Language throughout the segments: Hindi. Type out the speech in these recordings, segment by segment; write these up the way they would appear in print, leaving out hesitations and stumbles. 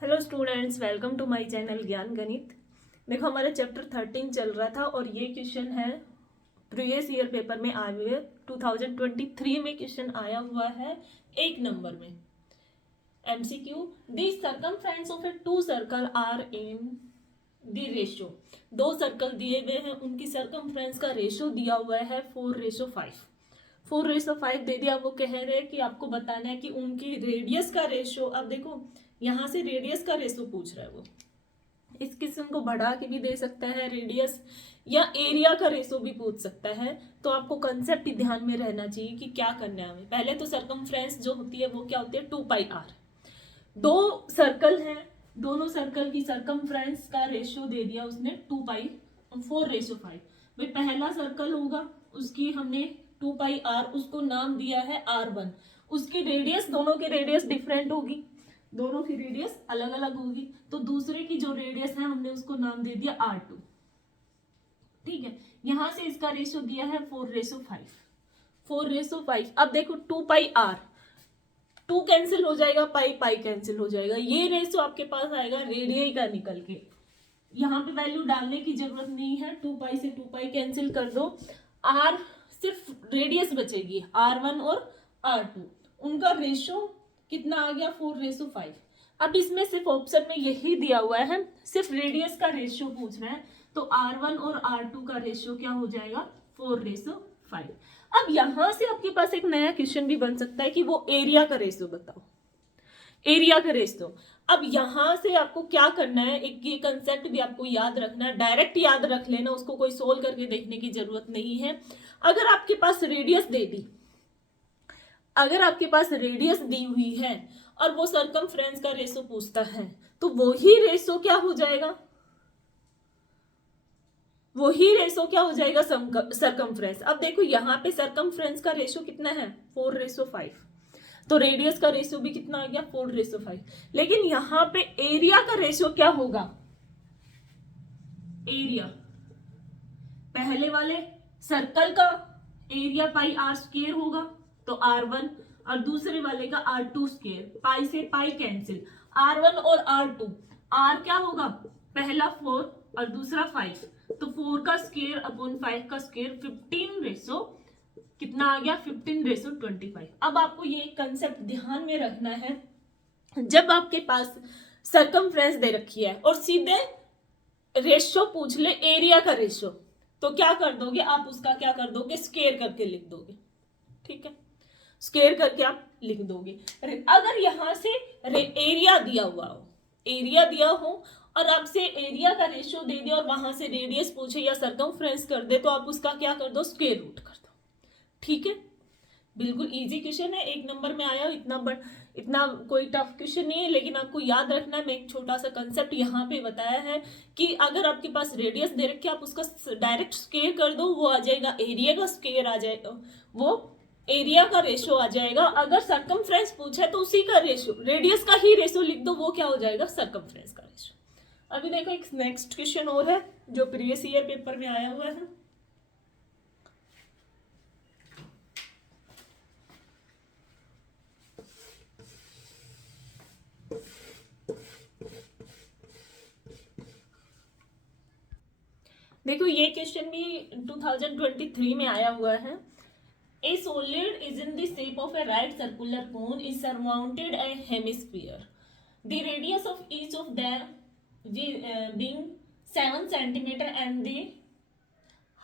Hello students, welcome to my channel Gyan Ganit. देखो, हमारा चैप्टर 13 चल रहा था और ये क्वेश्चन है प्रीवियस ईयर पेपर में आए हुए 2023 में क्वेश्चन आया हुआ है 1 नंबर में। MCQ, the circumference of a two circle are in the ratio. दो सर्कल दिए हुए हैं, उनकी सर्कमफ्रेंस का रेशियो दिया हुआ है 4:5। 4:5 दे दिया। वो कह रहे हैं कि आपको बताना है कि उनकी रेडियस का रेशियो। अब देखो, यहाँ से रेडियस का रेशियो पूछ रहा है वो। इस किस्म को बढ़ा के भी दे सकता है रेडियस, या एरिया का रेशियो भी पूछ सकता है। तो आपको कंसेप्ट ध्यान में रहना चाहिए कि क्या करना है हमें। पहले तो सर्कमफ्रेंस जो होती है वो क्या होती है, 2πr। दो सर्कल हैं, दोनों सर्कल की सर्कमफ्रेंस का रेशियो दे दिया उसने 2π 4:5। भाई पहला सर्कल होगा, उसकी हमने 2πr, उसको नाम दिया है r1। उसकी रेडियस, दोनों की रेडियस डिफरेंट होगी, दोनों की रेडियस अलग अलग होगी। तो दूसरे की जो रेडियस है हमने उसको नाम दे दिया r2। ठीक है, यहां से इसका रेशियो दिया है 4:5। 4:5। अब देखो 2πr, 2 कैंसिल हो जाएगा, पाई पाई कैंसिल हो जाएगा। ये रेशियो आपके पास आएगा रेडियई का निकल के। यहाँ पे वैल्यू डालने की जरूरत नहीं है, 2π से 2π कैंसिल कर दो। r सिर्फ रेडियस बचेगी, r1 और r2। उनका रेशियो कितना आ गया, 4:5। अब इसमें सिर्फ ऑप्शन में यही दिया हुआ है, सिर्फ रेडियस का रेशियो पूछ रहे हैं। तो r1 और r2 का रेशियो क्या हो जाएगा, 4:5। अब यहां से आपके पास एक नया क्वेश्चन भी बन सकता है कि वो एरिया का रेशियो बताओ। एरिया का रेशियो। अब यहां से आपको क्या करना है, एक ये कंसेप्ट भी आपको याद रखना है, डायरेक्ट याद रख लेना, उसको कोई सोल्व करके देखने की जरूरत नहीं है। अगर आपके पास रेडियस दे दी, अगर आपके पास रेडियस दी हुई है और वो सर्कमफ्रेंस का रेशियो पूछता है, तो वही रेशियो क्या हो जाएगा, वही रेशियो क्या हो जाएगा, सर्कमफ्रेंस। अब देखो यहाँ पे सर्कमफ्रेंस का रेशियो कितना है, 4:5। तो रेडियस का रेशियो भी कितना आ गया, 4:5। लेकिन यहाँ पे एरिया का रेशियो क्या होगा, एरिया पहले वाले सर्कल का एरिया पाई आर स्क्वायर होगा, तो r1, और दूसरे वाले का r2 स्क्वायर। पाई से पाई कैंसिल, r1 और r2। r क्या होगा, पहला 4 और दूसरा 5, तो 4 का स्क्वायर अपॉन 5 का स्क्वायर, 15 रेशो कितना आ गया, 15:25। अब आपको ये कंसेप्ट ध्यान में रखना है, जब आपके पास सर्कमफ्रेंस दे रखी है और सीधे रेशियो पूछ ले, एरिया का रेशियो, तो क्या कर दोगे आप, उसका क्या कर दोगे, स्क्वायर करके लिख दोगे। ठीक है, स्क्वायर करके आप लिख दोगे। अगर यहां से एरिया दिया हुआ हो, एरिया दिया हो और आपसे एरिया का रेशियो दे दे और वहां से रेडियस पूछे या सर्कमफ्रेंस कर दे, तो आप उसका क्या कर दो, स्क्वायर रूट कर दो। ठीक है, बिल्कुल इजी क्वेश्चन है, 1 नंबर में आया। इतना कोई टफ क्वेश्चन नहीं है, लेकिन आपको याद रखना है, मैं एक छोटा सा कंसेप्ट यहाँ पे बताया है कि अगर आपके पास रेडियस दे रखे, आप उसका डायरेक्ट स्क्वायर कर दो, वो आ जाएगा एरिया का स्क्वायर आ जाएगा, वो एरिया का रेशियो आ जाएगा। अगर सर्कमफ्रेंस पूछा है तो उसी का रेशियो, रेडियस का ही रेशियो लिख दो, वो क्या हो जाएगा, सर्कमफ्रेंस का रेशियो। अभी देखो एक नेक्स्ट क्वेश्चन और है जो प्रीवियस ईयर पेपर में आया हुआ है। देखो ये क्वेश्चन भी 2023 में आया हुआ है। A solid is in the shape of a right circular cone is surmounted a hemisphere. The radius of each of them being 7 centimeter and the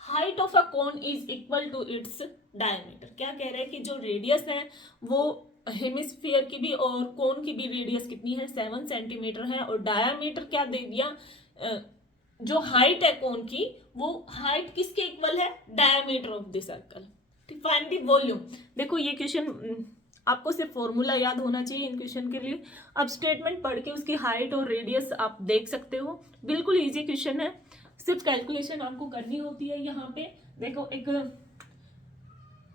height of a cone is equal to its diameter. क्या कह रहे हैं कि जो रेडियस है वो हेमिस्फीयर की भी और कोन की भी रेडियस कितनी है, 7 सेंटीमीटर है, और डायामीटर क्या दे दिया, जो हाइट है कोन की, वो हाइट किसके इक्वल है, diameter of the circle. Find the volume. देखो ये क्वेश्चन आपको सिर्फ फॉर्मूला याद होना चाहिए इन क्वेश्चन के लिए। अब स्टेटमेंट पढ़ के उसकी हाइट और रेडियस आप देख सकते हो, बिल्कुल इजी क्वेश्चन है, सिर्फ कैलकुलेशन आपको करनी होती है। यहाँ पे देखो एक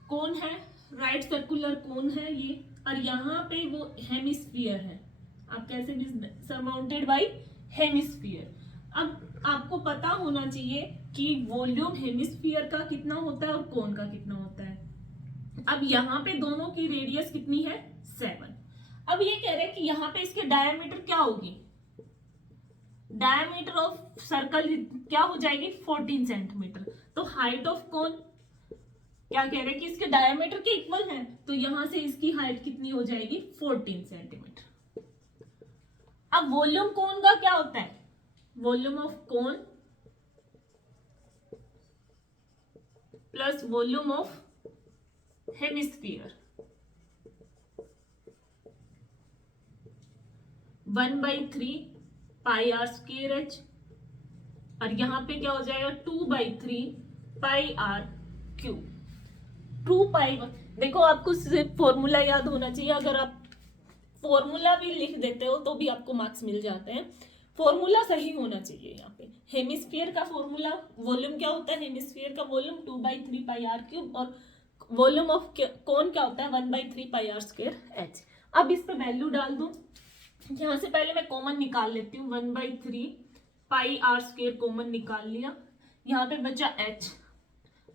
कोन है, राइट सर्कुलर कोन है ये, और यहाँ पे वो हेमिस्फीयर है, आप कैसे भी सरमाउंटेड बाय हेमिस्फीयर। अब आपको पता होना चाहिए कि वॉल्यूम हेमिस्फीयर का कितना होता है और कोन का कितना होता है। अब यहाँ पे दोनों की रेडियस कितनी है, 7। अब ये कह रहे हैं कि यहाँ पे इसके डायमीटर क्या होगी, डायमीटर ऑफ सर्कल क्या हो जाएगी 14 सेंटीमीटर। तो हाइट ऑफ कोन क्या कह रहे हैं कि इसके डायमीटर के इक्वल है, तो यहां से इसकी हाइट कितनी हो जाएगी 14 सेंटीमीटर। अब वॉल्यूम कोन का क्या होता है, volume of cone plus volume of hemisphere 1/3 pi r square h, और यहां पे क्या हो जाएगा 2/3 पाई आर क्यूब। 2 पाई, देखो आपको सिर्फ फॉर्मूला याद होना चाहिए, अगर आप फॉर्मूला भी लिख देते हो तो भी आपको मार्क्स मिल जाते हैं। फॉर्मूला सही होना चाहिए। यहाँ पे हेमिस्फीयर का फॉर्मूला, वॉल्यूम क्या होता है हेमिस्फीयर का वॉल्यूम 2/3 पाई आर क्यूब, और वॉल्यूम ऑफ कौन क्या होता है 1/3 पाई आर स्क्वायर एच। अब इस पे वैल्यू डाल दूं, यहाँ से पहले मैं कॉमन निकाल लेती हूँ, 1/3 पाई आर स्क्वायर कॉमन निकाल लिया, यहाँ पे बचा एच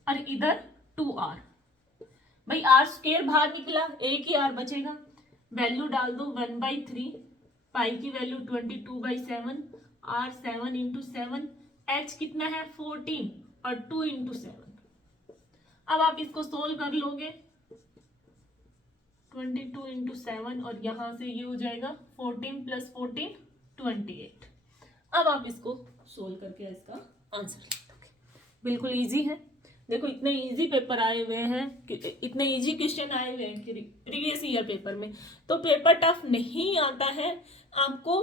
और इधर 2r। भाई आर स्क्वायर बाहर निकला, एक ही आर बचेगा, वैल्यू डाल दो 1/3 पाई की वैल्यू 22/7, आर 7 × 7, एच कितना है 14 और 2 × 7। अब आप इसको सोल्व कर लोगे 22 × 7 और यहां से ये हो जाएगा 14 + 14 28। अब आप इसको सोल्व करके इसका आंसर लिख दोगे। बिल्कुल इजी है। देखो इतने इजी पेपर आए हुए हैं, इतने इजी क्वेश्चन आए हुए हैं प्रीवियस ईयर पेपर में, तो पेपर टफ नहीं आता है। आपको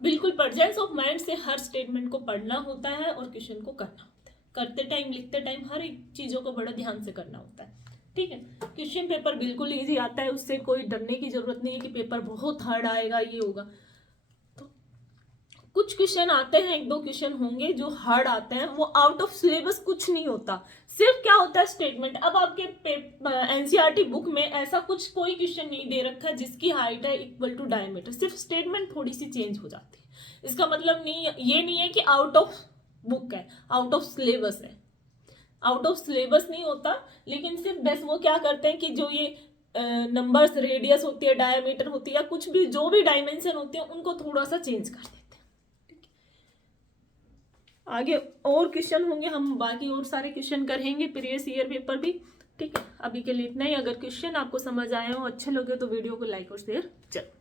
बिल्कुल प्रेजेंस ऑफ माइंड से हर स्टेटमेंट को पढ़ना होता है और क्वेश्चन को करना होता है। करते टाइम लिखते टाइम हर एक चीजों को बड़ा ध्यान से करना होता है। ठीक है, क्वेश्चन पेपर बिल्कुल इजी आता है, उससे कोई डरने की जरूरत नहीं है कि पेपर बहुत हार्ड आएगा ये होगा। तो कुछ क्वेश्चन आते हैं, 1-2 क्वेश्चन होंगे जो हार्ड आते हैं, वो आउट ऑफ सिलेबस कुछ नहीं होता, सिर्फ क्या होता है स्टेटमेंट। अब आपके एनसीईआरटी बुक में ऐसा कुछ कोई क्वेश्चन नहीं दे रखा जिसकी हाइट है इक्वल टू डायमीटर, सिर्फ स्टेटमेंट थोड़ी सी चेंज हो जाती है। इसका मतलब ये नहीं है कि आउट ऑफ बुक है, आउट ऑफ सिलेबस है। आउट ऑफ सिलेबस नहीं होता, लेकिन सिर्फ बस वो क्या करते हैं कि जो ये नंबर्स रेडियस होती है, डायमीटर होती है, या कुछ भी जो भी डायमेंशन होते हैं उनको थोड़ा सा चेंज कर देते हैं। आगे और क्वेश्चन होंगे, हम बाकी और सारे क्वेश्चन करेंगे प्रीवियस ईयर पेपर भी। ठीक है, अभी के लिए इतना ही। अगर क्वेश्चन आपको समझ आए हो, अच्छे लगे तो वीडियो को लाइक और शेयर जरूर।